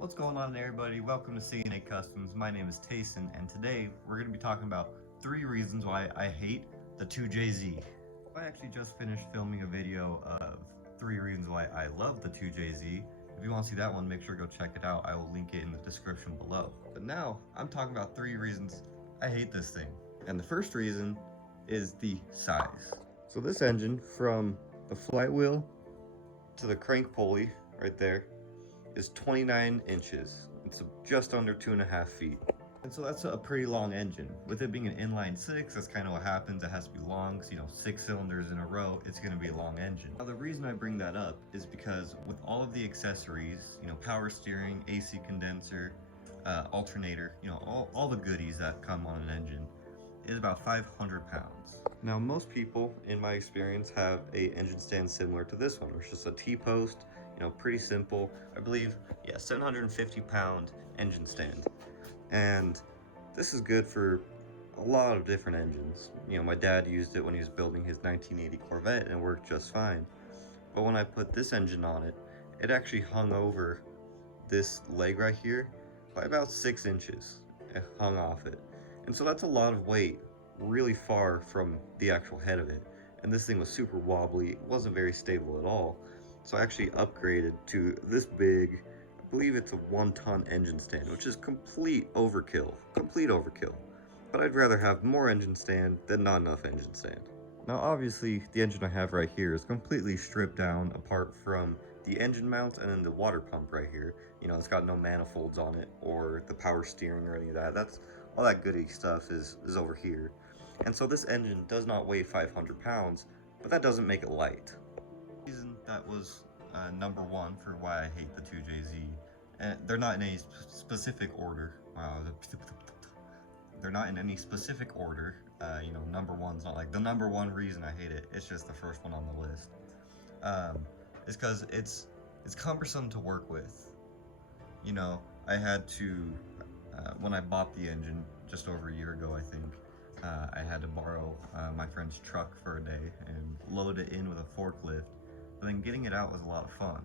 What's going on everybody? Welcome to CNA Customs. My name is Tayson and today we're going to be talking about 3 reasons why I hate the 2JZ. I actually just finished filming a video of 3 reasons why I love the 2JZ. If you want to see that one, make sure to go check it out. I will link it in the description below. But now I'm talking about 3 reasons I hate this thing. And the first reason is the size. So this engine, from the flight wheel to the crank pulley right there, is 29 inches. It's just under 2.5 feet. And so that's a pretty long engine. With it being an inline 6, that's kind of what happens. It has to be long, so 6 cylinders in a row, it's going to be a long engine. Now the reason I bring that up is because with all of the accessories, power steering, AC condenser, alternator, all the goodies that come on an engine, is about 500 pounds. Now most people, in my experience, have a engine stand similar to this one, which is just a T-post, pretty simple. I believe, 750-pound engine stand. And this is good for a lot of different engines. My dad used it when he was building his 1980 Corvette and it worked just fine. But when I put this engine on it, it actually hung over this leg right here by about 6 inches. It hung off it. And so that's a lot of weight really far from the actual head of it. And this thing was super wobbly, it wasn't very stable at all. So I actually upgraded to this big, I believe it's a 1-ton engine stand, which is complete overkill. But I'd rather have more engine stand than not enough engine stand. Now obviously the engine I have right here is completely stripped down apart from the engine mount and then the water pump right here. It's got no manifolds on it or the power steering or any of that. That's all that goody stuff is over here. And so this engine does not weigh 500 pounds, but that doesn't make it light. The reason that was number 1 for why I hate the 2JZ, and they're not in any specific order. They're not in any specific order. Number 1's not like the number 1 reason I hate it. It's just the first one on the list. It's because it's cumbersome to work with. I had to, when I bought the engine just over a year ago, I think, I had to borrow my friend's truck for a day and load it in with a forklift, but then getting it out was a lot of fun.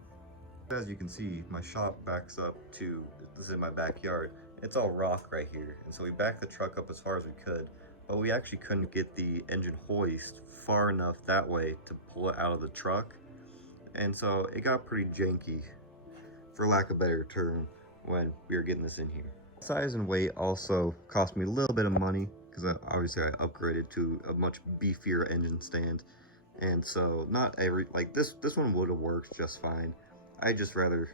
As you can see, my shop backs up to, this is my backyard, it's all rock right here, and so we backed the truck up as far as we could, but we actually couldn't get the engine hoist far enough that way to pull it out of the truck, and so it got pretty janky, for lack of a better term, when we were getting this in here. Size and weight also cost me a little bit of money, because obviously I upgraded to a much beefier engine stand, and so not every, this one would have worked just fine. I'd just rather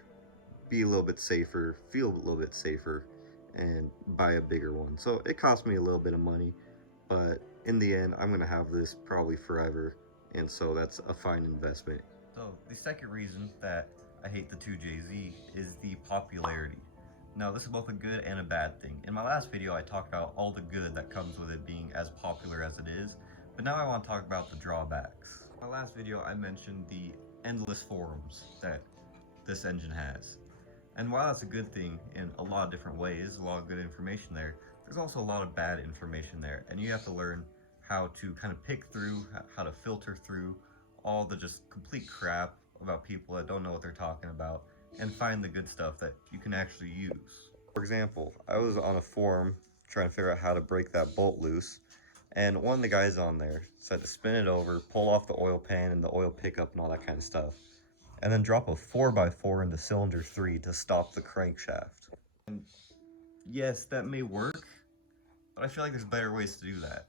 be a little bit safer, feel a little bit safer, and buy a bigger one. So it cost me a little bit of money, but in the end I'm gonna have this probably forever, and so that's a fine investment. So the second reason that I hate the 2JZ is the popularity. Now this is both a good and a bad thing. In my last video I talked about all the good that comes with it being as popular as it is, but now I want to talk about the drawbacks. In my last video I mentioned the endless forums that this engine has. And while that's a good thing in a lot of different ways, a lot of good information there, there's also a lot of bad information there, and you have to learn how to kind of pick through, how to filter through all the just complete crap about people that don't know what they're talking about, and find the good stuff that you can actually use. For example, I was on a forum trying to figure out how to break that bolt loose, and one of the guys on there said to spin it over, pull off the oil pan and the oil pickup and all that kind of stuff, and then drop a 4x4 into cylinder 3 to stop the crankshaft. And yes, that may work, but I feel like there's better ways to do that.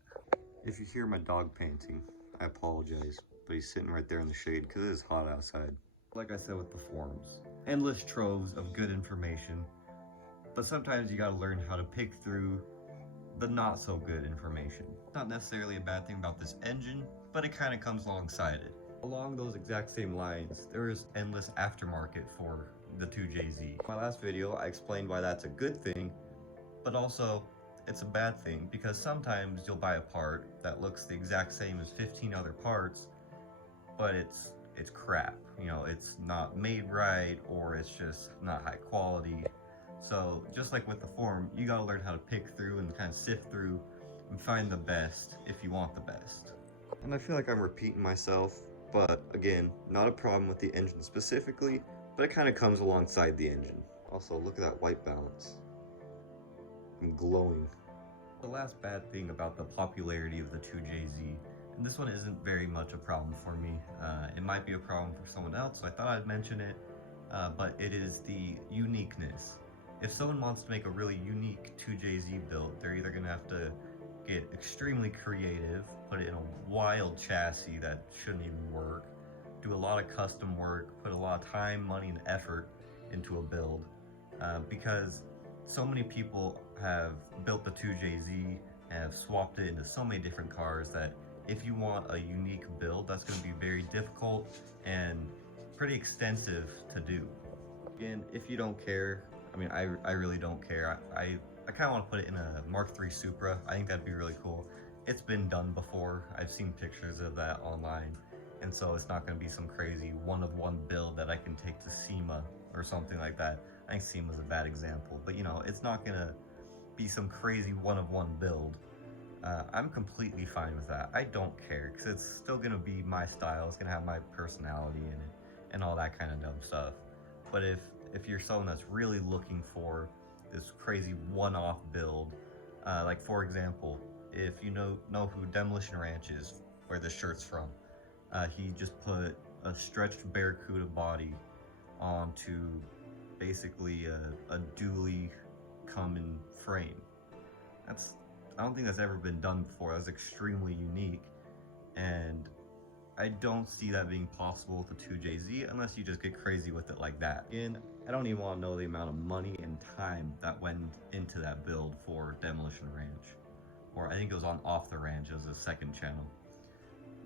If you hear my dog panting, I apologize, but he's sitting right there in the shade because it is hot outside. Like I said with the forums, endless troves of good information, but sometimes you gotta learn how to pick through the not so good information. Not necessarily a bad thing about this engine, but it kind of comes alongside it. Along those exact same lines, there is endless aftermarket for the 2JZ. In my last video, I explained why that's a good thing, but also it's a bad thing because sometimes you'll buy a part that looks the exact same as 15 other parts, but it's crap. It's not made right, or it's just not high quality. So just like with the forum, you gotta learn how to pick through and kind of sift through and find the best if you want the best. And I feel like I'm repeating myself, but again, not a problem with the engine specifically, but it kind of comes alongside the engine. Also, look at that white balance. I'm glowing. The last bad thing about the popularity of the 2JZ, and this one isn't very much a problem for me. It might be a problem for someone else, so I thought I'd mention it, but it is the uniqueness. If someone wants to make a really unique 2JZ build, they're either going to have to get extremely creative, put it in a wild chassis that shouldn't even work, do a lot of custom work, put a lot of time, money, and effort into a build, because so many people have built the 2JZ and have swapped it into so many different cars that if you want a unique build, that's going to be very difficult and pretty extensive to do. Again, if you don't care, I mean, I really don't care. I kind of want to put it in a Mark III Supra. I think that'd be really cool. It's been done before. I've seen pictures of that online. And so it's not going to be some crazy one-of-one build that I can take to SEMA or something like that. I think SEMA's a bad example, but you know, it's not going to be some crazy one-of-one build. I'm completely fine with that. I don't care, because it's still going to be my style. It's going to have my personality in it and all that kind of dumb stuff. But if you're someone that's really looking for this crazy one-off build, like for example, if you know who Demolition Ranch is, where this shirt's from, he just put a stretched Barracuda body onto basically a dually come-in frame. I don't think that's ever been done before. That's extremely unique, and I don't see that being possible with the 2JZ unless you just get crazy with it like that. And I don't even want to know the amount of money and time that went into that build for Demolition Ranch. Or I think it was on Off the Ranch, it was a second channel.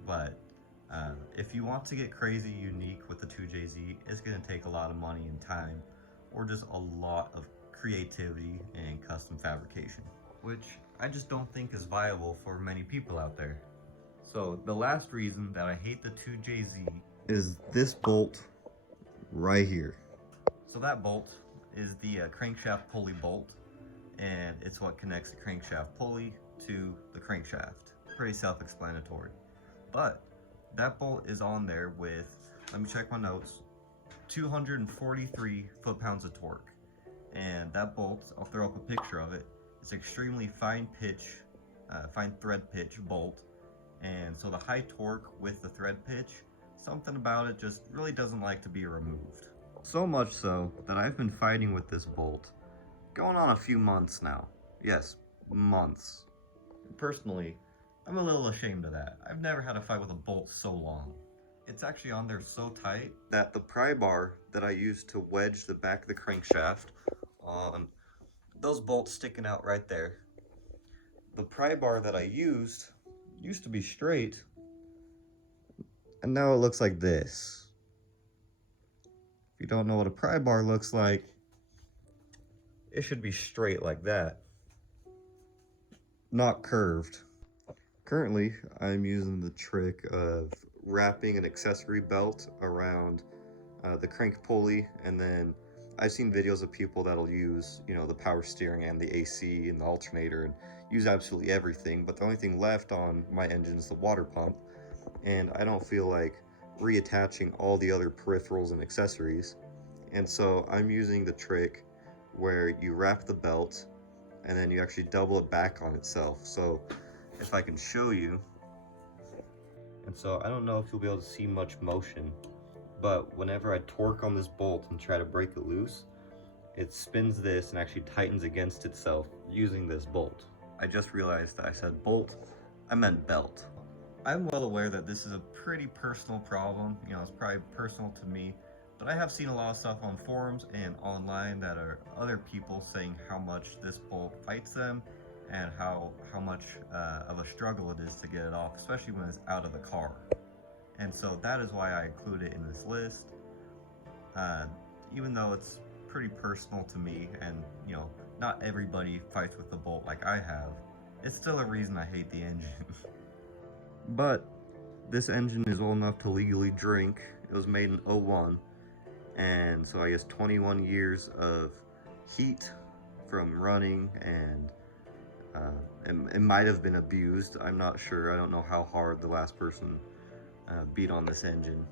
But if you want to get crazy unique with the 2JZ, it's going to take a lot of money and time, or just a lot of creativity and custom fabrication, which I just don't think is viable for many people out there. So the last reason that I hate the 2JZ is this bolt right here. So that bolt is the crankshaft pulley bolt, and it's what connects the crankshaft pulley to the crankshaft. Pretty self-explanatory. But that bolt is on there with, let me check my notes, 243 foot-pounds of torque. And that bolt, I'll throw up a picture of it, it's extremely fine thread pitch bolt. And so the high torque with the thread pitch, something about it just really doesn't like to be removed. So much so that I've been fighting with this bolt going on a few months now. Yes, months. Personally, I'm a little ashamed of that. I've never had a fight with a bolt so long. It's actually on there so tight that the pry bar that I used to wedge the back of the crankshaft on those bolts sticking out right there. The pry bar that I used to be straight, and now it looks like this. If you don't know what a pry bar looks like, it should be straight like that, not curved. Currently, I'm using the trick of wrapping an accessory belt around the crank pulley, and then I've seen videos of people that'll use, you know, the power steering and the AC and the alternator and use absolutely everything, but the only thing left on my engine is the water pump, and I don't feel like reattaching all the other peripherals and accessories. And so I'm using the trick where you wrap the belt and then you actually double it back on itself. So if I can show you, and so I don't know if you'll be able to see much motion, but whenever I torque on this bolt and try to break it loose, it spins this and actually tightens against itself using this bolt. I just realized that I said bolt, I meant belt. I'm well aware that this is a pretty personal problem, you know, it's probably personal to me, but I have seen a lot of stuff on forums and online that are other people saying how much this bolt fights them and how much of a struggle it is to get it off, especially when it's out of the car. And so that is why I include it in this list, even though it's pretty personal to me and, you know, not everybody fights with the bolt like I have, it's still a reason I hate the engine. But this engine is old enough to legally drink. It was made in '01, and so I guess 21 years of heat from running, and it might have been abused. I'm not sure. I don't know how hard the last person beat on this engine,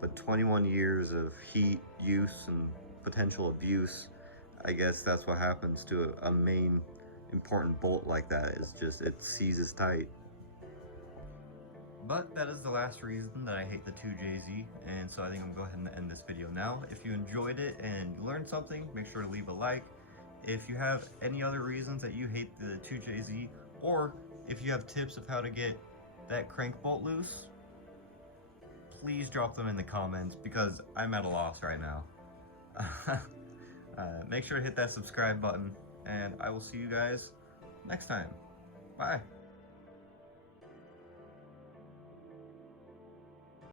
but 21 years of heat use and potential abuse I guess that's what happens to a main important bolt like that, is just it seizes tight. But that is the last reason that I hate the 2JZ, and so I think I'm going to go ahead and end this video now. If you enjoyed it and learned something, make sure to leave a like. If you have any other reasons that you hate the 2JZ, or if you have tips of how to get that crank bolt loose, please drop them in the comments, because I'm at a loss right now. Make sure to hit that subscribe button, and I will see you guys next time. Bye.